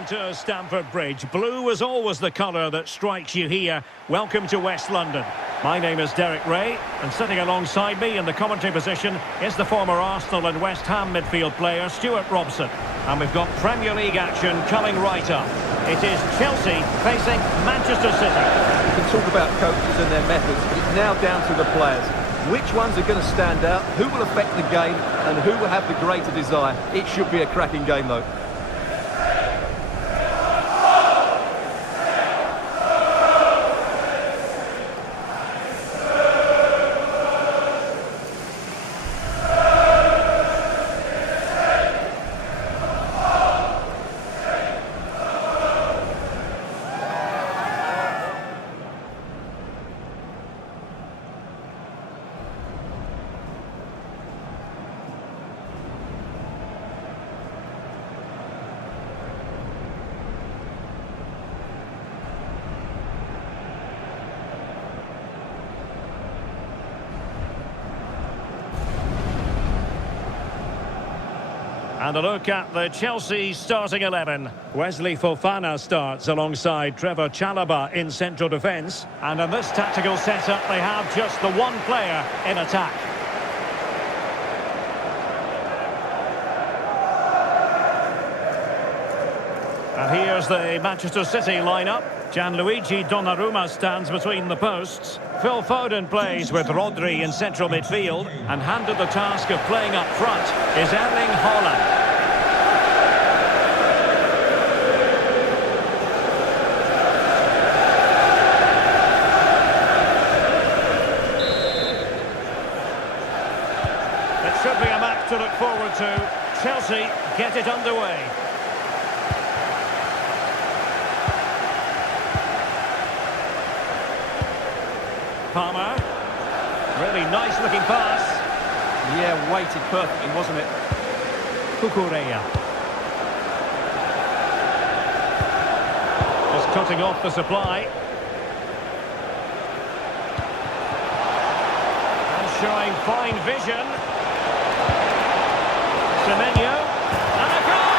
Welcome to Stamford Bridge. Blue is always the colour that strikes you here. Welcome to West London. My name is Derek Ray, and sitting alongside me in the commentary position is the former Arsenal and West Ham midfield player Stuart Robson. And we've got Premier League action coming right up. It is Chelsea facing Manchester City. You can talk about coaches and their methods, but it's now down to the players. Which ones are going to stand out, who will affect the game, and who will have the greater desire? It should be a cracking game, though. And a look at the Chelsea starting 11. Wesley Fofana starts alongside Trevor Chalobah in central defence. And in this tactical setup, they have just the one player in attack. And here's the Manchester City lineup. Gianluigi Donnarumma stands between the posts. Phil Foden plays with Rodri in central midfield, and handed the task of playing up front is Erling Haaland. It should be a match to look forward to. Chelsea get it underway. Palmer. Really nice looking pass. Yeah, weighted perfectly, wasn't it? Cucurella. Just cutting off the supply. And showing fine vision. Semenyo. And a goal!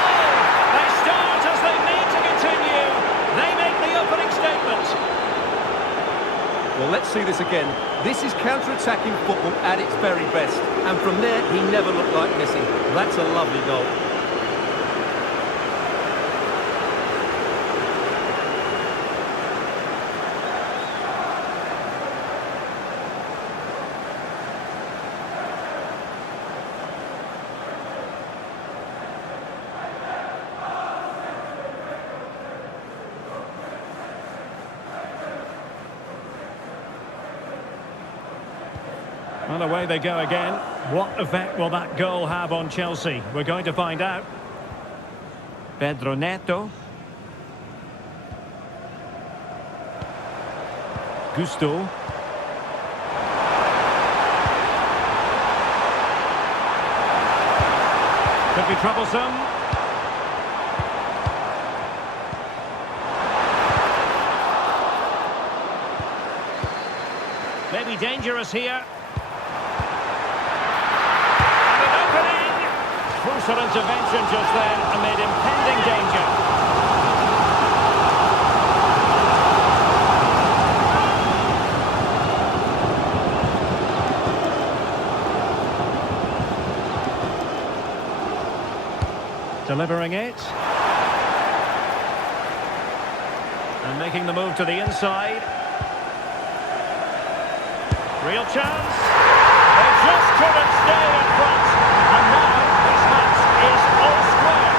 They start as they need to continue. They make the opening statement. Well, let's see this again. This is counter-attacking football at its very best. And from there, he never looked like missing. That's a lovely goal. Well, away they go again. What effect will that goal have on Chelsea? We're going to find out. Pedro Neto. Gusto. Could be troublesome. Maybe dangerous here. Crucial intervention just then amid impending danger. Delivering it. And making the move to the inside. Real chance. They just couldn't stay in front. And now this match is all square.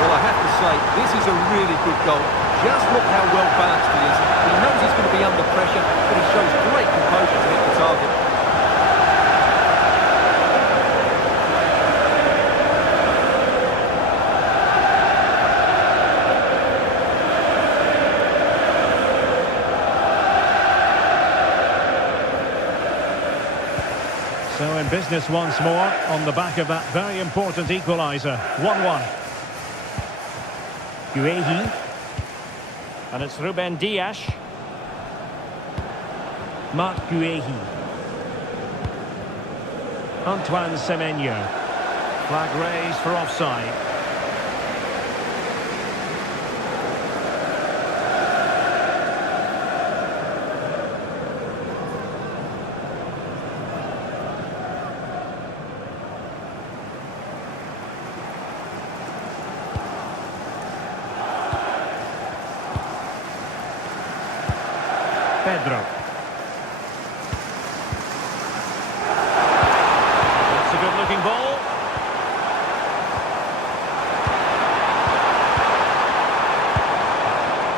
Well, I have to say, this is a really good goal. Just look how well balanced he is. He knows he's going to be under pressure, but he shows great composure to hit the target. So in business once more on the back of that very important equaliser. 1-1. Guehi. And it's Ruben Dias. Marc Guehi. Antoine Semenyo. Flag raised for offside. Pedro. That's a good-looking ball.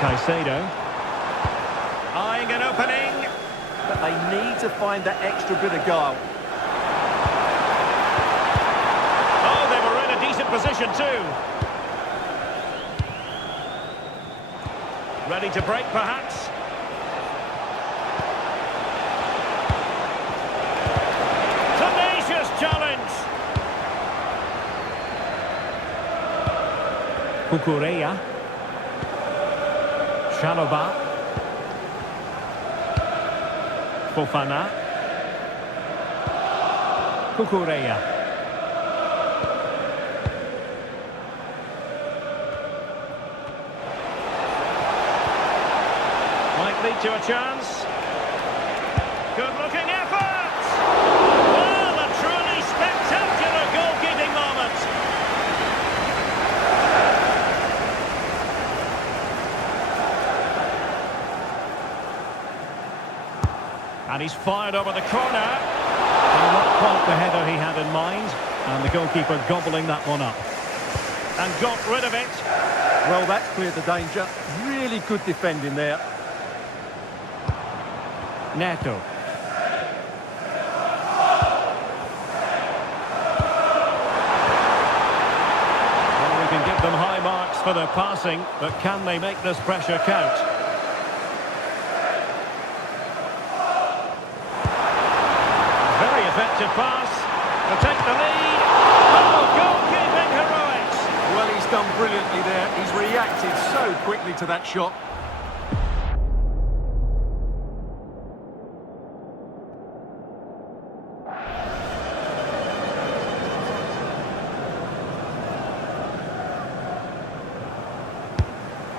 Caicedo. Eyeing an opening. But they need to find that extra bit of guile. Oh, they were in a decent position too. Ready to break, perhaps. Tenacious challenge. Kukureya. Chalobah. Fofana. Kukureya. Might lead to a chance. Good-looking effort! Well, a truly spectacular goalkeeping moment. And he's fired over the corner. Well, not quite the header he had in mind. And the goalkeeper gobbling that one up. And got rid of it. Well, that's cleared the danger. Really good defending there. Neto. Well, we can give them high marks for their passing, but can they make this pressure count? Very effective pass to take the lead. Oh, goalkeeping heroics! Well, he's done brilliantly there. He's reacted so quickly to that shot.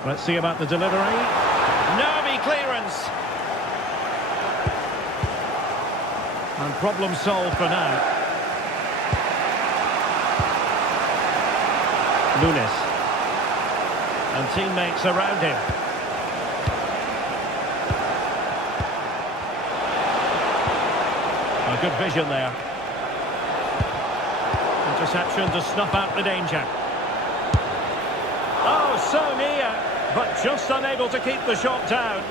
Let's see about the delivery. Nervy clearance. And problem solved for now. Nunes. And teammates around him. A good vision there. Interception to snuff out the danger. Oh, so near, but just unable to keep the shot down.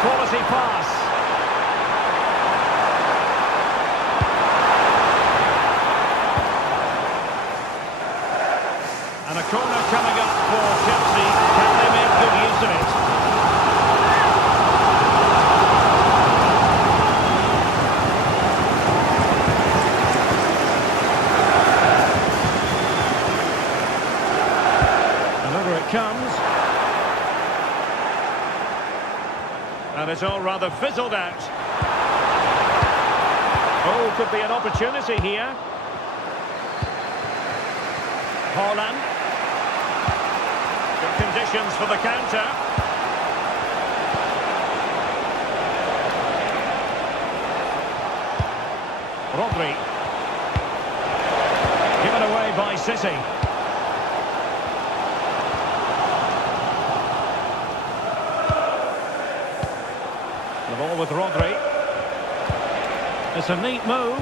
Quality pass. And a corner coming up for Chelsea. Can they make good use of it? And over it comes. And it's all rather fizzled out. Oh, could be an opportunity here. Haaland. Good conditions for the counter. Rodri. Given away by City. The ball with Rodri. It's a neat move.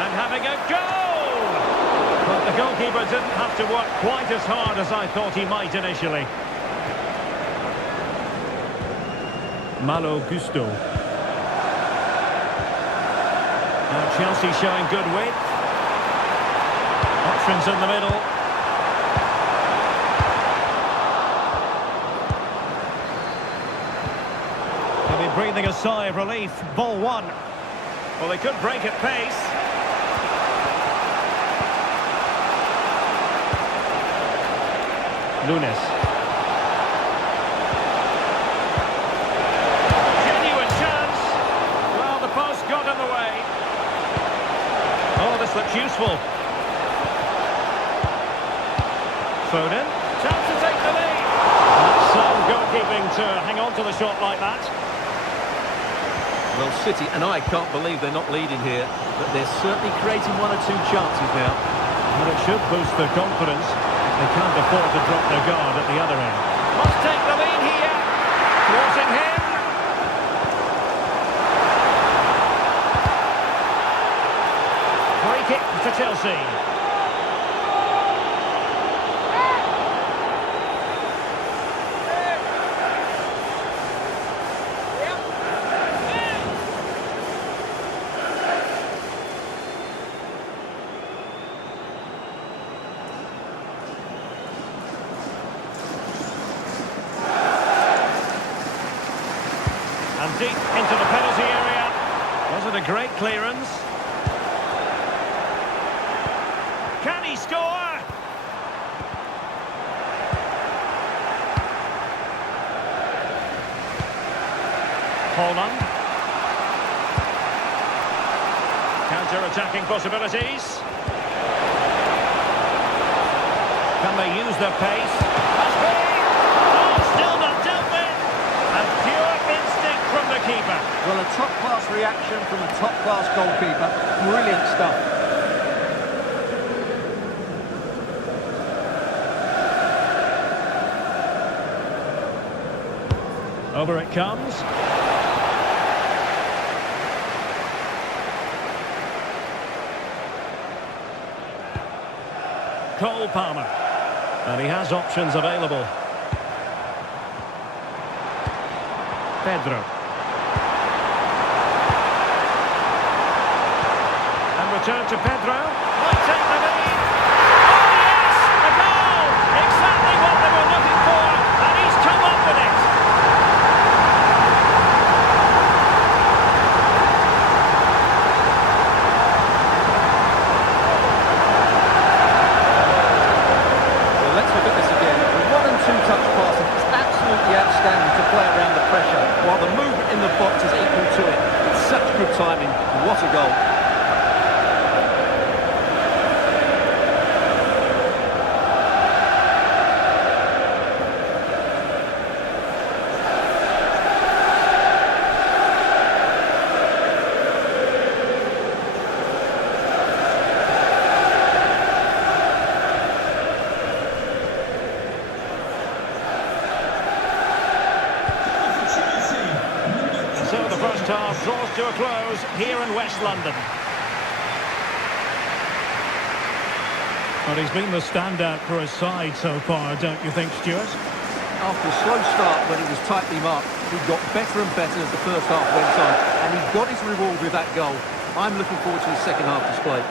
And having a goal! But the goalkeeper didn't have to work quite as hard as I thought he might initially. Malo Gusto. Now Chelsea showing good width. Options in the middle. They'll be breathing a sigh of relief. Ball one. Well, they could break at pace. Nunes. Genuine chance. Well, the post got in the way. Oh, this looks useful. Foden. Chance to take the lead. That's some goalkeeping to hang on to the shot like that. Well, City and I can't believe they're not leading here, but they're certainly creating one or two chances now. But it should boost their confidence. They can't afford to drop their guard at the other end. Must take the lead here. Crossing him. Free kick to Chelsea. And deep into the penalty area. Was it a great clearance? Can he score? Haaland. Counter-attacking possibilities. Can they use their pace? Must be! Oh, still not dealt with! And pure instinct from the keeper. Well, a top-class reaction from a top-class goalkeeper. Brilliant stuff. Over it comes. Cole Palmer. And he has options available. Pedro. And return to Pedro. Might take the lead. Oh yes! A goal! Exactly what they were looking for. And he's come up with it. Let's look at this again. The 1 and 2 touch passing is absolutely outstanding to play around the pressure, while the movement in the box is equal to it. It's such good timing. What a goal. So the first half draws to a close here in West London. Well, he's been the standout for his side so far, don't you think, Stuart? After a slow start when he was tightly marked, he got better and better as the first half went on, and he got his reward with that goal. I'm looking forward to his second half display.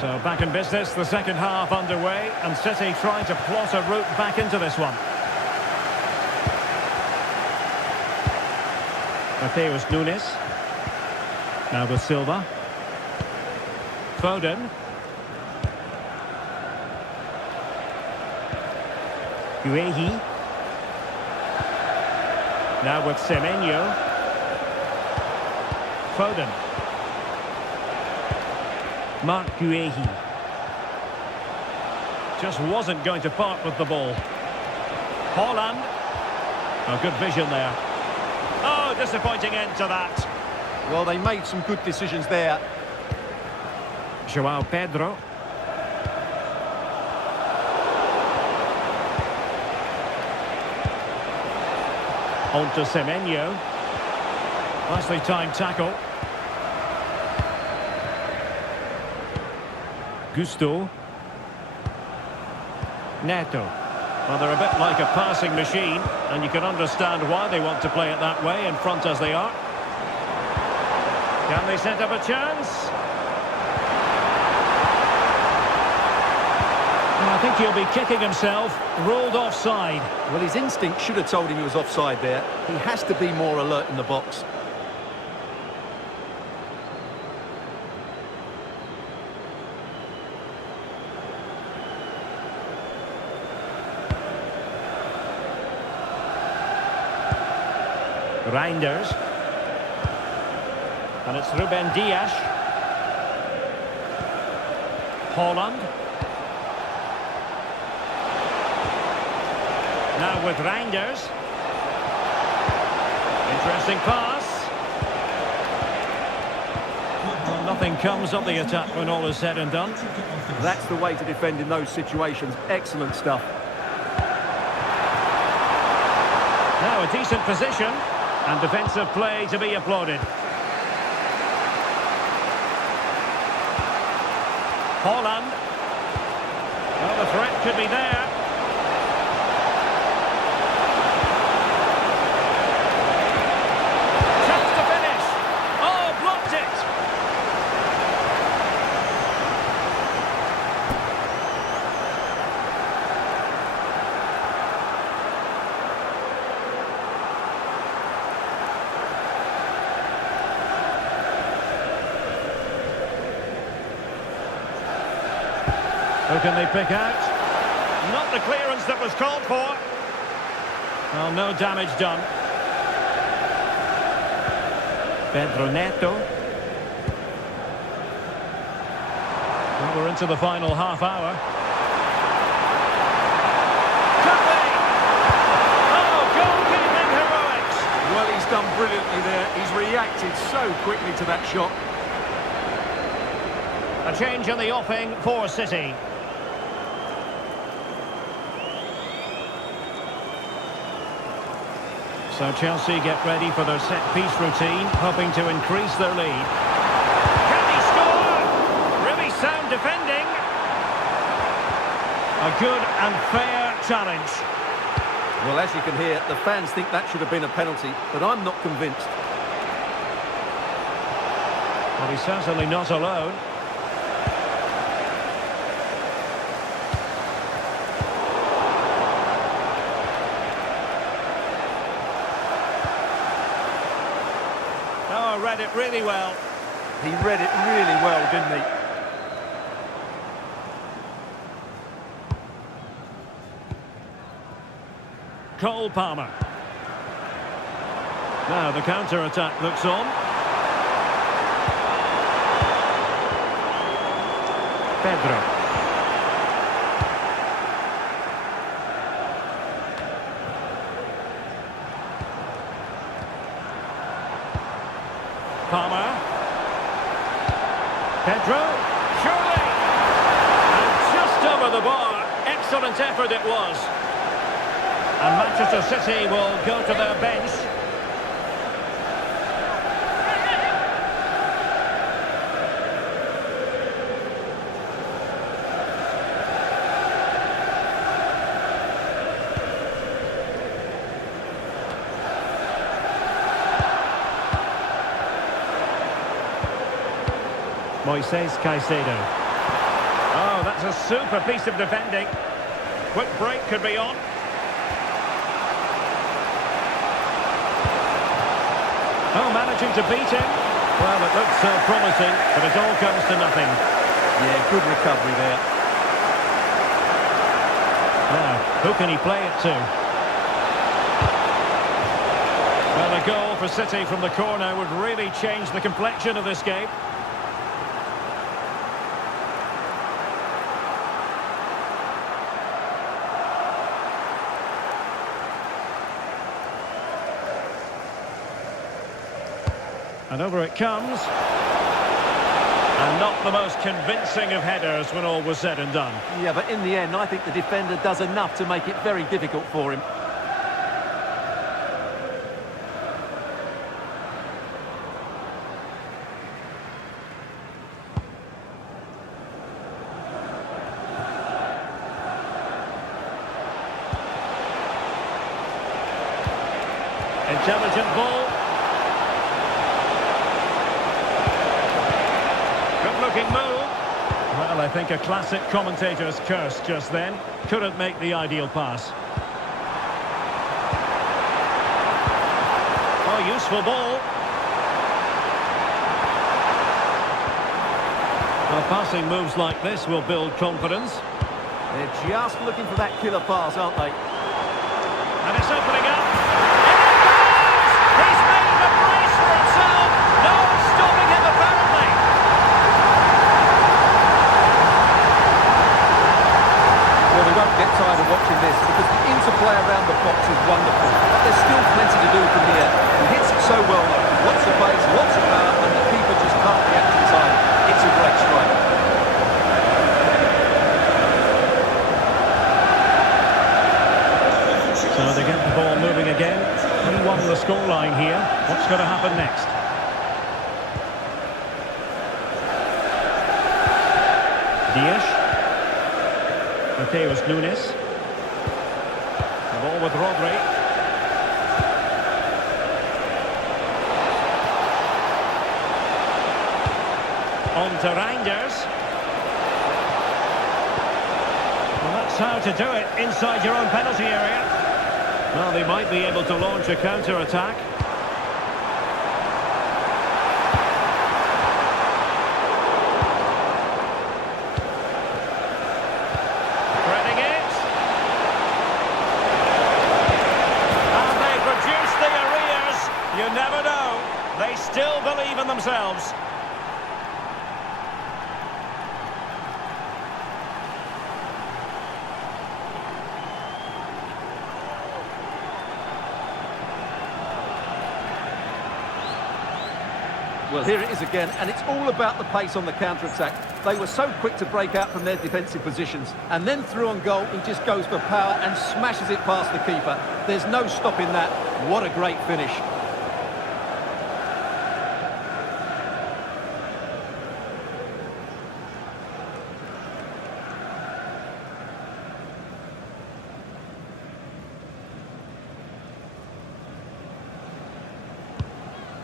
So back in business, the second half underway, and City trying to plot a route back into this one. Mateus Nunes. Now with Silva. Foden. Guehi. Now with Semenyo. Foden. Mark Guehi. Just wasn't going to part with the ball. Haaland. Oh, good vision there. Oh, disappointing end to that. Well, they made some good decisions there. Joao Pedro. On to Semenyo. Nicely timed tackle. Gusto. Neto. Well, they're a bit like a passing machine, and you can understand why they want to play it that way, in front as they are. Can they set up a chance? I think he'll be kicking himself, ruled offside. Well, his instinct should have told him he was offside there. He has to be more alert in the box. Reinders. And it's Ruben Dias. Haaland. Now with Reinders. Interesting pass. Well, nothing comes of the attack when all is said and done. That's the way to defend in those situations. Excellent stuff. Now a decent position. And defensive play to be applauded. Haaland. Well, the threat could be there. Chance to finish. Oh, blocked it. Who can they pick out? Not the clearance that was called for. Well, no damage done. Pedro Neto. Well, we're into the final half hour. Could be! Oh, goalkeeping heroics! Well, he's done brilliantly there. He's reacted so quickly to that shot. A change in the offing for City. So Chelsea get ready for their set-piece routine, hoping to increase their lead. Can he score? Really sound defending. A good and fair challenge. Well, as you can hear, the fans think that should have been a penalty, but I'm not convinced. Well, he's certainly not alone. Oh, read it really well. He read it really well, didn't he? Cole Palmer. Now the counter-attack looks on. Pedro. Palmer. Pedro. Surely. And just over the bar. Excellent effort it was. And Manchester City will go to their bench. Moises Caicedo. Oh, that's a super piece of defending. Quick break could be on. Oh, managing to beat him. Well, it looks so promising, but it all comes to nothing. Yeah, good recovery there. Now, who can he play it to? Well, a goal for City from the corner would really change the complexion of this game. And over it comes. And not the most convincing of headers when all was said and done. Yeah, but in the end, I think the defender does enough to make it very difficult for him. Intelligent ball. Good looking move. Well, I think a classic commentator's curse just then. Couldn't make the ideal pass. Oh, useful ball. Well, passing moves like this will build confidence. They're just looking for that killer pass, aren't they? And it's opening up. In it goes! He's made a brace for himself. No stopping him, apparently. Well, we won't get tired of watching this because the interplay around the box is wonderful. But there's still plenty to do from here. He hits it so well, though. Lots of pace, lots of power, and the keeper just can't react in time. It's a great strike. So they get the ball moving again. 3-1 the scoreline here. What's going to happen next? Dias. Mateus Nunes. The ball with Rodri. On to Reinders. Well, that's how to do it inside your own penalty area. Well, they might be able to launch a counter-attack. Threading it. And they produce the arrears. You never know. They still believe in themselves. Well, here it is again, and it's all about the pace on the counter-attack. They were so quick to break out from their defensive positions, and then through on goal, he just goes for power and smashes it past the keeper. There's no stopping that. What a great finish.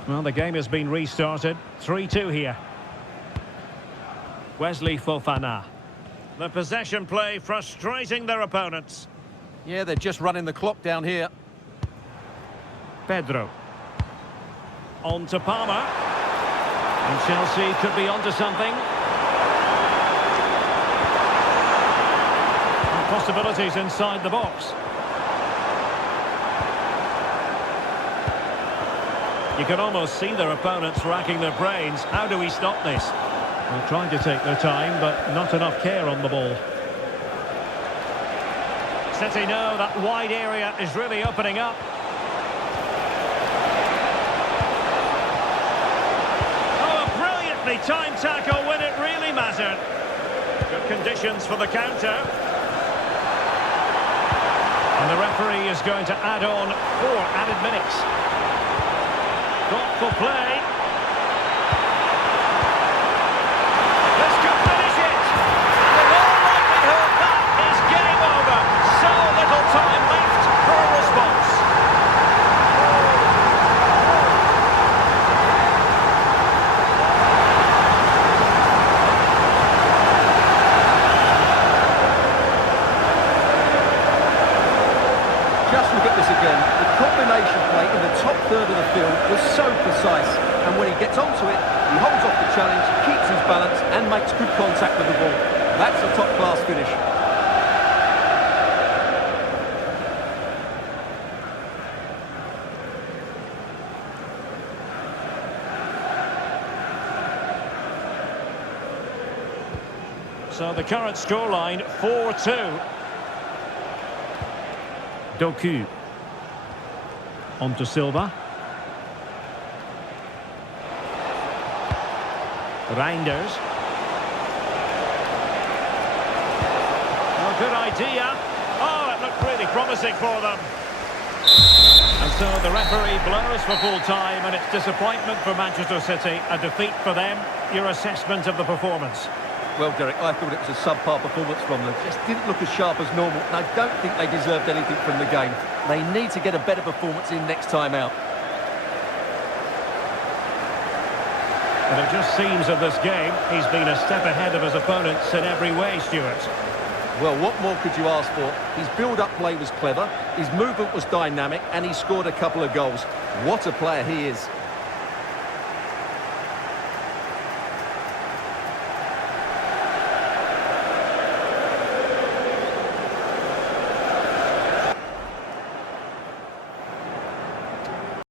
Well, the game has been restarted. 3-2 here. Wesley Fofana. The possession play frustrating their opponents. Yeah, they're just running the clock down here. Pedro. On to Palmer. And Chelsea could be onto something. And possibilities inside the box. You can almost see their opponents racking their brains. How do we stop this? They're trying to take their time, but not enough care on the ball. City know that wide area is really opening up. Oh, a brilliantly timed tackle when it really mattered. Good conditions for the counter. And the referee is going to add on 4 added minutes. Thoughtful play. This could finish it. And in all likelihood, that is game over. So little time left for a response. Just look at this again. The combination play in the top third of the field was so precise, and when he gets onto it, he holds off the challenge, keeps his balance, and makes good contact with the ball. That's a top-class finish. So the current scoreline, 4-2. Doku. On to Silva. Reinders. Well, good idea. Oh, it looked really promising for them. And so the referee blows for full time, and it's disappointment for Manchester City, a defeat for them. Your assessment of the performance? Well, Derek, I thought it was a subpar performance from them. Just didn't look as sharp as normal, and I don't think they deserved anything from the game. They need to get a better performance in next time out. And it just seems in this game he's been a step ahead of his opponents in every way, Stuart. Well, what more could you ask for? His build-up play was clever, his movement was dynamic, and he scored a couple of goals. What a player he is.